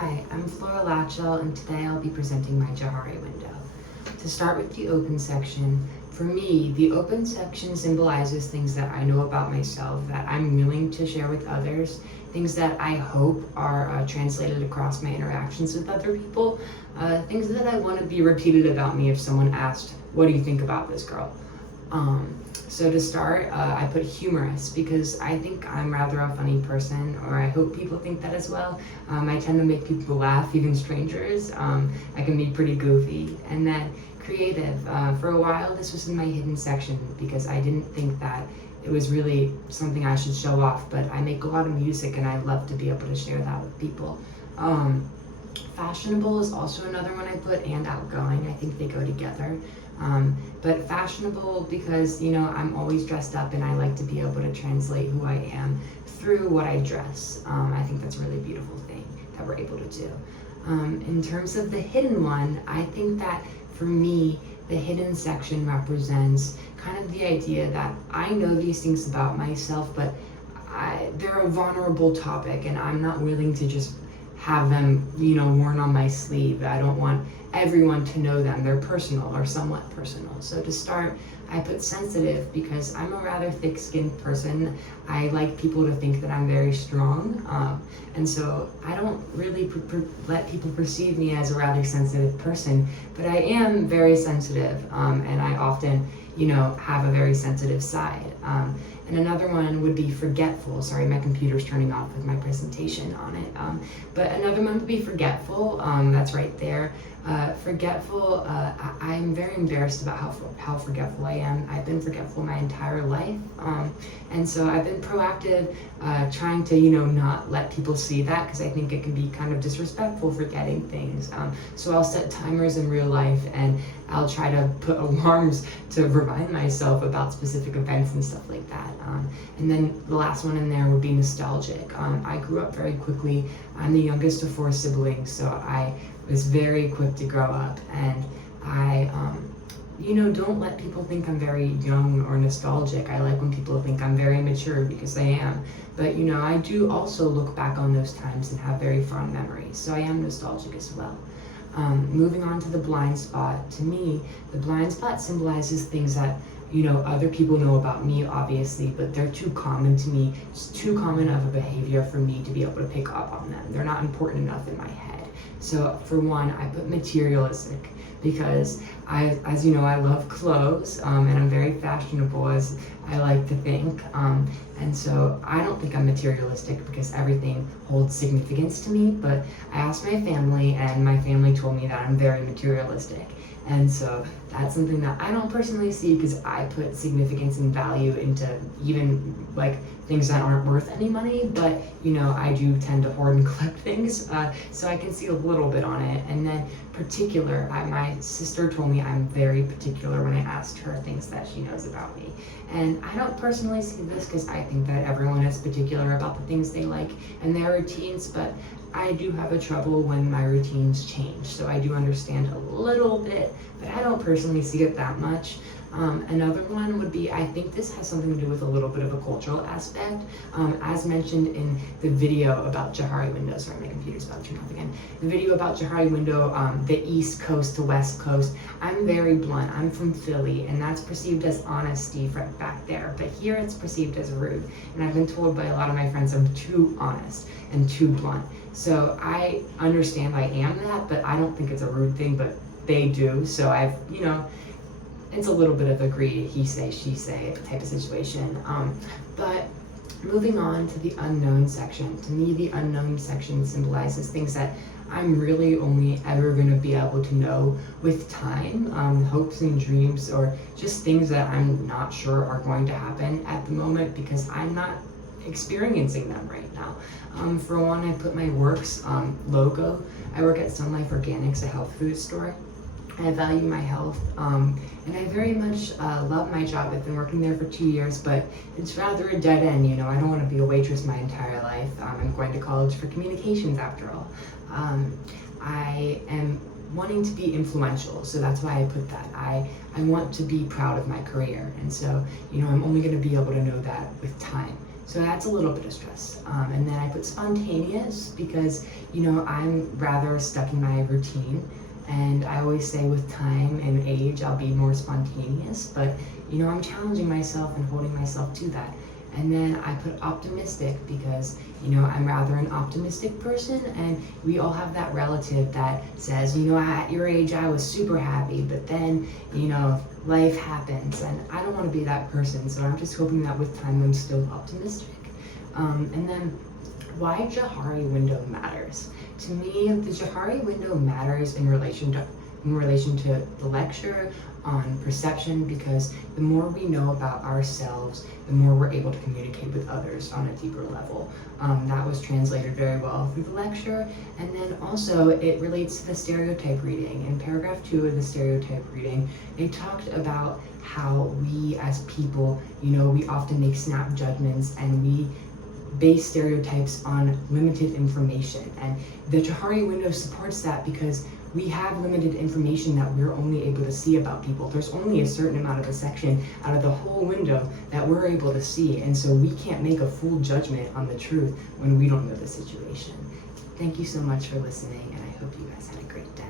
Hi, I'm Fleura Latshaw, and today I'll be presenting my Johari window. To start with the open section, for me, the open section symbolizes things that I know about myself that I'm willing to share with others, things that I hope are translated across my interactions with other people, things that I want to be repeated about me if someone asked, "What do you think about this girl?" So to start, I put humorous because I think I'm rather a funny person, or I hope people think that as well. I tend to make people laugh, even strangers. I can be pretty goofy. And then creative. For a while, this was in my hidden section because I didn't think that it was really something I should show off, but I make a lot of music and I love to be able to share that with people. Fashionable is also another one I put, and outgoing. I think they go together. But fashionable because, I'm always dressed up and I like to be able to translate who I am through what I dress. I think that's a really beautiful thing that we're able to do. In terms of the hidden one, I think that for me, the hidden section represents kind of the idea that I know these things about myself, but they're a vulnerable topic and I'm not willing to just have them, worn on my sleeve. I don't want everyone to know them. They're personal or somewhat personal. So to start, I put sensitive because I'm a rather thick-skinned person. I like people to think that I'm very strong. And so I don't really let people perceive me as a rather sensitive person, but I am very sensitive, and I often, have a very sensitive side. And another one would be forgetful. Sorry, my computer's turning off with my presentation on it. But another one would be forgetful. That's right there. Forgetful, I'm very embarrassed about how forgetful I am. I've been forgetful my entire life. And so I've been proactive, trying to, not let people see that because I think it can be kind of disrespectful forgetting things. So I'll set timers in real life and I'll try to put alarms to remind myself about specific events and stuff like that. And then the last one in there would be nostalgic. I grew up very quickly. I'm the youngest of 4 siblings, so I was very quick to grow up, and I don't let people think I'm very young or nostalgic. I like when people think I'm very mature because I am, but I do also look back on those times and have very fond memories, so I am nostalgic as well. Moving on to the blind spot, to me, the blind spot symbolizes things that other people know about me, obviously, but they're too common to me. It's too common of a behavior for me to be able to pick up on them. They're not important enough in my head. So for one, I put materialistic because as you know, I love clothes, and I'm very fashionable, as I like to think. And so I don't think I'm materialistic because everything holds significance to me, but I asked my family and my family told me that I'm very materialistic. And so that's something that I don't personally see because I put significance and value into even like things that aren't worth any money, but I do tend to hoard and collect things, so I can see a little bit on it. And then particular, my sister told me I'm very particular when I asked her things that she knows about me. And I don't personally see this because I think that everyone is particular about the things they like and their routines, but I do have a trouble when my routines change, so I do understand a little bit, but I don't personally see it that much. Another one would be, I think this has something to do with a little bit of a cultural aspect. As mentioned in the video about Johari window, sorry, my computer's about to turn off again. The video about Johari window, the East Coast to West Coast, I'm very blunt. I'm from Philly, and that's perceived as honesty right back there, but here it's perceived as rude. And I've been told by a lot of my friends I'm too honest and too blunt. So I understand I am that, but I don't think it's a rude thing, but they do. So I've, it's a little bit of a he say, she say type of situation. But moving on to the unknown section. To me, the unknown section symbolizes things that I'm really only ever going to be able to know with time, hopes and dreams, or just things that I'm not sure are going to happen at the moment because I'm not experiencing them right now. For one, I put my works logo. I work at Sun Life Organics, a health food store. I value my health, and I very much love my job. I've been working there for 2 years, but it's rather a dead end. I don't want to be a waitress my entire life. I'm going to college for communications after all. I am wanting to be influential, so that's why I put that. I want to be proud of my career, and so I'm only going to be able to know that with time. So that's a little bit of stress. And then I put spontaneous because, you know, I'm rather stuck in my routine. And I always say with time and age, I'll be more spontaneous. But, you know, I'm challenging myself and holding myself to that. And then I put optimistic because, you know, I'm rather an optimistic person, and we all have that relative that says, you know, at your age I was super happy, but then, you know, life happens, and I don't want to be that person. So I'm just hoping that with time I'm still optimistic. And then why Johari window matters. To me, the Johari window matters in relation to the lecture on perception, because the more we know about ourselves, the more we're able to communicate with others on a deeper level. That was translated very well through the lecture. And then also it relates to the stereotype reading. In paragraph 2 of the stereotype reading, they talked about how we as people, you know, we often make snap judgments and we base stereotypes on limited information. And the Johari window supports that because we have limited information that we're only able to see about people. There's only a certain amount of a section out of the whole window that we're able to see, and so we can't make a full judgment on the truth when we don't know the situation. Thank you so much for listening, and I hope you guys had a great day.